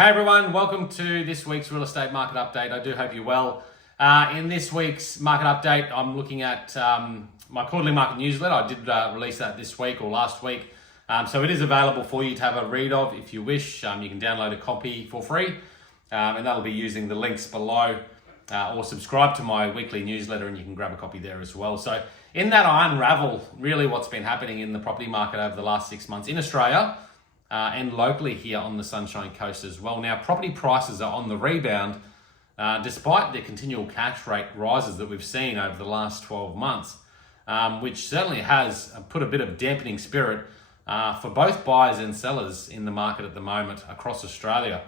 Hey everyone, welcome to this week's real estate market update. I do hope you're well. In this week's market update, I'm looking at my quarterly market newsletter. I did release that this week or last week. So it is available for you to have a read of if you wish. You can download a copy for free and that'll be using the links below or subscribe to my weekly newsletter and you can grab a copy there as well. So in that I unravel really what's been happening in the property market over the last 6 months in Australia. And locally here on the Sunshine Coast as well. Now, property prices are on the rebound despite the continual cash rate rises that we've seen over the last 12 months, which certainly has put a bit of dampening spirit for both buyers and sellers in the market at the moment across Australia.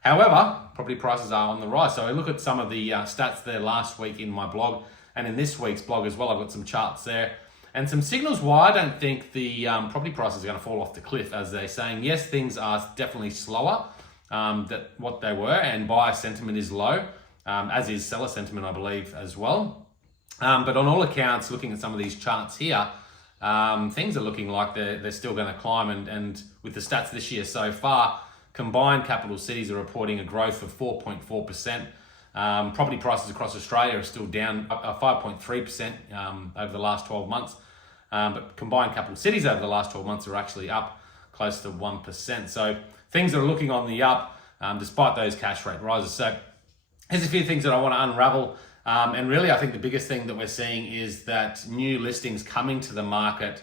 However, property prices are on the rise. So I look at some of the stats there last week in my blog and in this week's blog as well. I've got some charts there. And some signals why I don't think the property prices are going to fall off the cliff, as they're saying. Yes, things are definitely slower than what they were, and buyer sentiment is low, as is seller sentiment, I believe, as well. But on all accounts, looking at some of these charts here, things are looking like they're still going to climb. And with the stats this year so far, combined capital cities are reporting a growth of 4.4%. Property prices across Australia are still down 5.3% over the last 12 months. But combined capital cities over the last 12 months are actually up close to 1%. So things are looking on the up despite those cash rate rises. So here's a few things that I want to unravel. And really, I think the biggest thing that we're seeing is that new listings coming to the market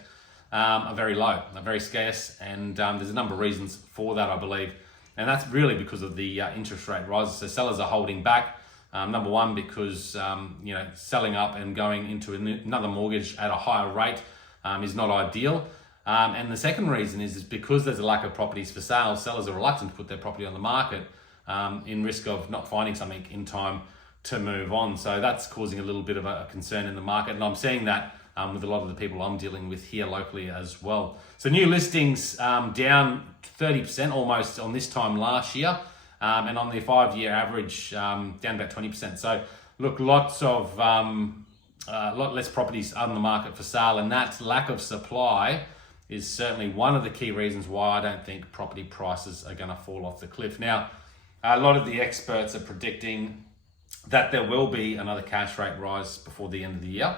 are very low, are very scarce. And there's a number of reasons for that, I believe. And that's really because of the interest rate rises. So sellers are holding back. Number one, because selling up and going into another mortgage at a higher rate is not ideal. And the second reason is because there's a lack of properties for sale. Sellers are reluctant to put their property on the market in risk of not finding something in time to move on. So that's causing a little bit of a concern in the market. And I'm seeing that with a lot of the people I'm dealing with here locally as well. So new listings down 30% almost on this time last year. And on the 5-year average, down about 20%. So look, lots of lot less properties on the market for sale, and that lack of supply is certainly one of the key reasons why I don't think property prices are going to fall off the cliff. Now, a lot of the experts are predicting that there will be another cash rate rise before the end of the year,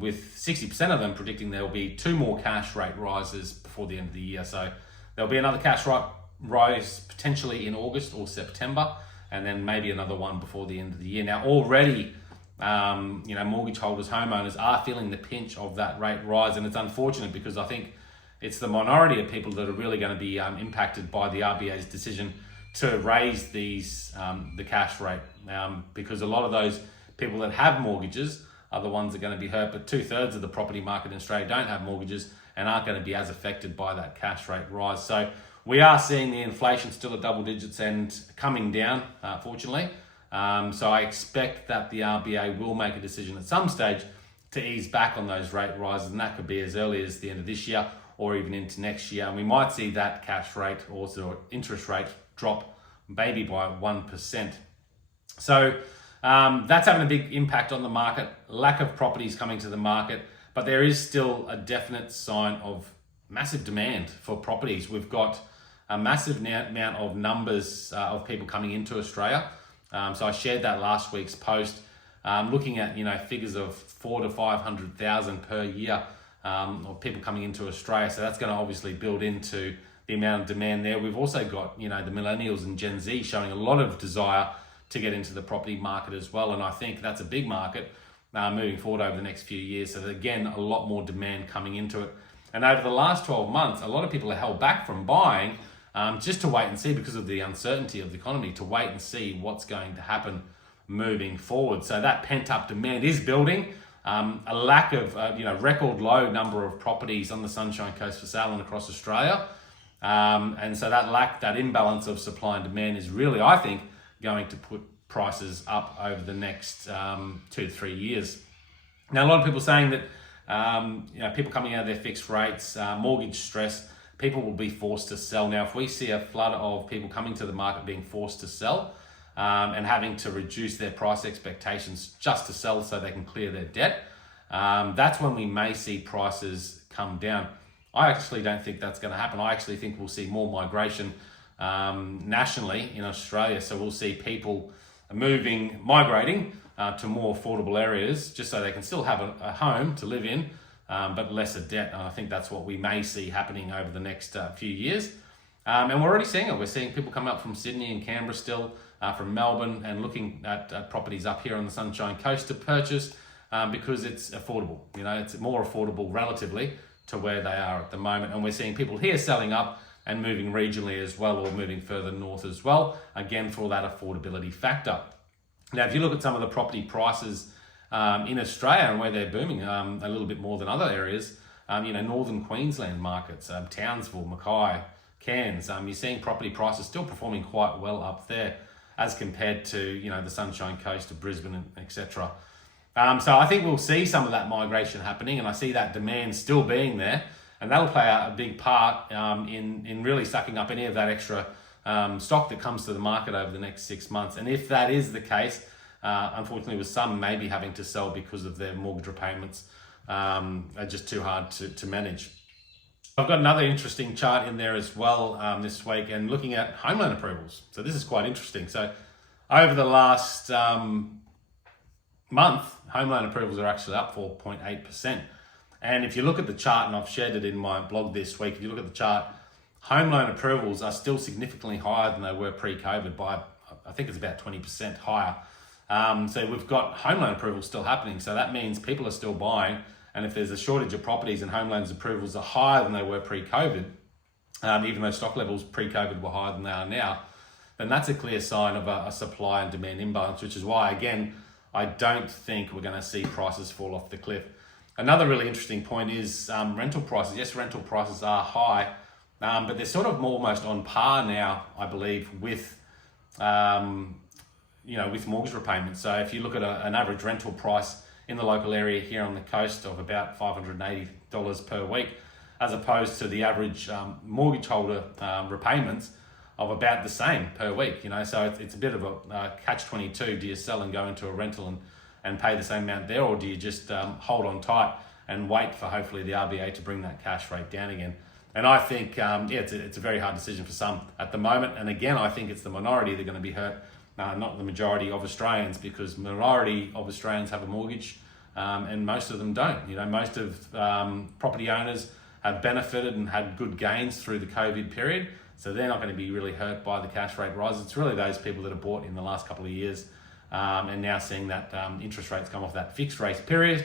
with 60% of them predicting there will be 2 more cash rate rises before the end of the year. So there'll be another cash rate rise potentially in August or September, and then maybe another one before the end of the year. Now already, mortgage holders, homeowners are feeling the pinch of that rate rise, and it's unfortunate because I think it's the minority of people that are really going to be impacted by the RBA's decision to raise the cash rate, because a lot of those people that have mortgages are the ones that are going to be hurt, but 2/3 of the property market in Australia don't have mortgages and aren't going to be as affected by that cash rate rise. So we are seeing the inflation still at double digits and coming down, fortunately. So I expect that the RBA will make a decision at some stage to ease back on those rate rises, and that could be as early as the end of this year or even into next year. And we might see that cash rate, also interest rate, drop maybe by 1%. So that's having a big impact on the market. Lack of properties coming to the market, but there is still a definite sign of massive demand for properties. We've got a massive amount of numbers of people coming into Australia. So I shared that last week's post, looking at figures of 400,000 to 500,000 per year of people coming into Australia. So that's going to obviously build into the amount of demand there. We've also got the millennials and Gen Z showing a lot of desire to get into the property market as well, and I think that's a big market moving forward over the next few years. So again, a lot more demand coming into it. And over the last 12 months, a lot of people are held back from buying just to wait and see because of the uncertainty of the economy, to wait and see what's going to happen moving forward. So that pent-up demand is building. A lack of, record low number of properties on the Sunshine Coast for sale and across Australia. And so that imbalance of supply and demand is really, I think, going to put prices up over the next 2 to 3 years. Now, a lot of people saying that people coming out of their fixed rates, mortgage stress, people will be forced to sell. Now, if we see a flood of people coming to the market being forced to sell and having to reduce their price expectations just to sell so they can clear their debt, that's when we may see prices come down. I actually don't think that's going to happen. I actually think we'll see more migration nationally in Australia. So we'll see people migrating to more affordable areas just so they can still have a home to live in, but lesser debt. And I think that's what we may see happening over the next few years. And we're already seeing it. We're seeing people come up from Sydney and Canberra still, from Melbourne, and looking at properties up here on the Sunshine Coast to purchase because it's affordable. You know, it's more affordable relatively to where they are at the moment. And we're seeing people here selling up and moving regionally as well, or moving further north as well, again, for that affordability factor. Now, if you look at some of the property prices in Australia and where they're booming a little bit more than other areas, northern Queensland markets, Townsville, Mackay, Cairns, you're seeing property prices still performing quite well up there as compared to, the Sunshine Coast of Brisbane, etc. So I think we'll see some of that migration happening, and I see that demand still being there, and that'll play a big part in really sucking up any of that extra stock that comes to the market over the next 6 months. And if that is the case, unfortunately, with some maybe having to sell because of their mortgage repayments are just too hard to manage. I've got another interesting chart in there as well this week, and looking at home loan approvals. So this is quite interesting. So over the last month, home loan approvals are actually up 4.8%. And if you look at the chart, and I've shared it in my blog this week, if you look at the chart, home loan approvals are still significantly higher than they were pre-COVID by, I think it's about 20% higher. So we've got home loan approvals still happening. So that means people are still buying. And if there's a shortage of properties and home loans approvals are higher than they were pre-COVID, even though stock levels pre-COVID were higher than they are now, then that's a clear sign of a supply and demand imbalance, which is why, again, I don't think we're going to see prices fall off the cliff. Another really interesting point is rental prices. Yes, rental prices are high, but they're sort of almost on par now, I believe, with with mortgage repayments. So if you look at an average rental price in the local area here on the coast of about $580 per week, as opposed to the average mortgage holder repayments of about the same per week. So it's a bit of a catch-22. Do you sell and go into a rental and pay the same amount there, or do you just hold on tight and wait for hopefully the RBA to bring that cash rate down again? And I think, it's a very hard decision for some at the moment. And again, I think it's the minority that are going to be hurt, not the majority of Australians, because minority of Australians have a mortgage and most of them don't. Most of property owners have benefited and had good gains through the COVID period, so they're not going to be really hurt by the cash rate rise. It's really those people that have bought in the last couple of years and now seeing that interest rates come off that fixed rate period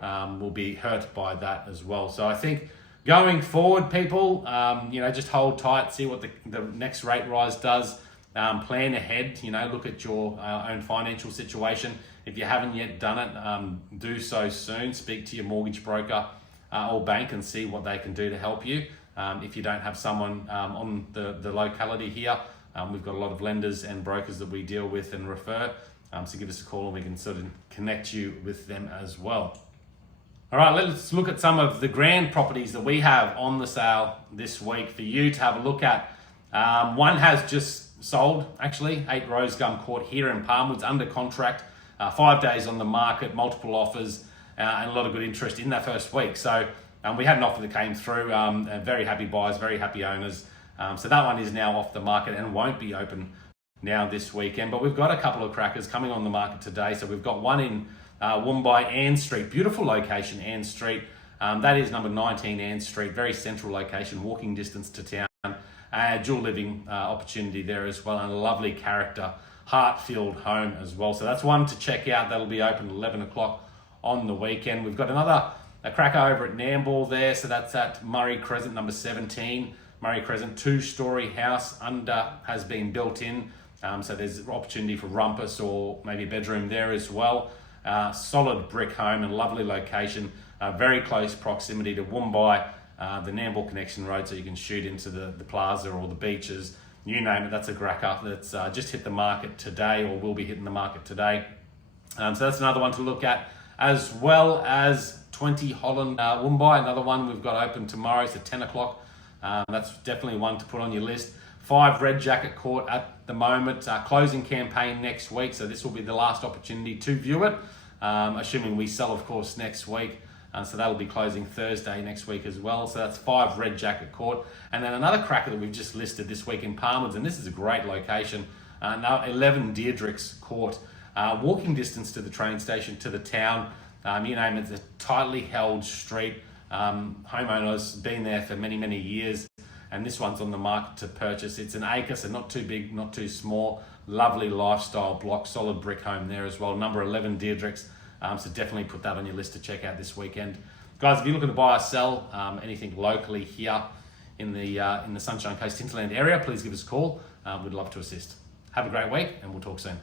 will be hurt by that as well. So I think going forward, people, just hold tight, see what the next rate rise does. Plan ahead, look at your own financial situation. If you haven't yet done it, do so soon. Speak to your mortgage broker or bank and see what they can do to help you. If you don't have someone on the locality here, we've got a lot of lenders and brokers that we deal with and refer. So give us a call and we can sort of connect you with them as well. All right, let's look at some of the grand properties that we have on the sale this week for you to have a look at. One has just sold, actually, 8 Rosegum Court here in Palmwoods, under contract, 5 days on the market, multiple offers, and a lot of good interest in that first week. So we had an offer that came through, very happy buyers, very happy owners. So that one is now off the market and won't be open now this weekend. But we've got a couple of crackers coming on the market today. So we've got one in Woombye, Ann Street, beautiful location, Ann Street. That is number 19 Ann Street, very central location, walking distance to town. Dual living opportunity there as well, and a lovely character heart-filled home as well. So that's one to check out. That'll be open at 11 o'clock on the weekend. We've got a cracker over at Nambour there. So that's at Murray Crescent, number 17. Murray Crescent, 2-story house, under has been built in. So there's opportunity for rumpus or maybe a bedroom there as well. Solid brick home and lovely location. Very close proximity to Woombye. The Nambour Connection Road, so you can shoot into the plaza or the beaches, you name it. That's a cracker that's just hit the market today, or will be hitting the market today. So that's another one to look at, as well as 20 Holland Woombye, another one we've got open tomorrow, so 10 o'clock. That's definitely one to put on your list. 5 Red Jacket Court at the moment, closing campaign next week, so this will be the last opportunity to view it, assuming we sell, of course, next week. So that'll be closing Thursday next week as well. So that's 5 Red Jacket Court. And then another cracker that we've just listed this week in Palmwoods, and this is a great location, now 11 Deirdrick's Court. Walking distance to the train station, to the town. You name it, it's a tightly held street. Homeowners been there for many, many years. And this one's on the market to purchase. It's an acre, so not too big, not too small. Lovely lifestyle block, solid brick home there as well. Number 11 Deirdrick's. So definitely put that on your list to check out this weekend. Guys, if you're looking to buy or sell anything locally here in the Sunshine Coast Hinterland area, please give us a call. We'd love to assist. Have a great week, and we'll talk soon.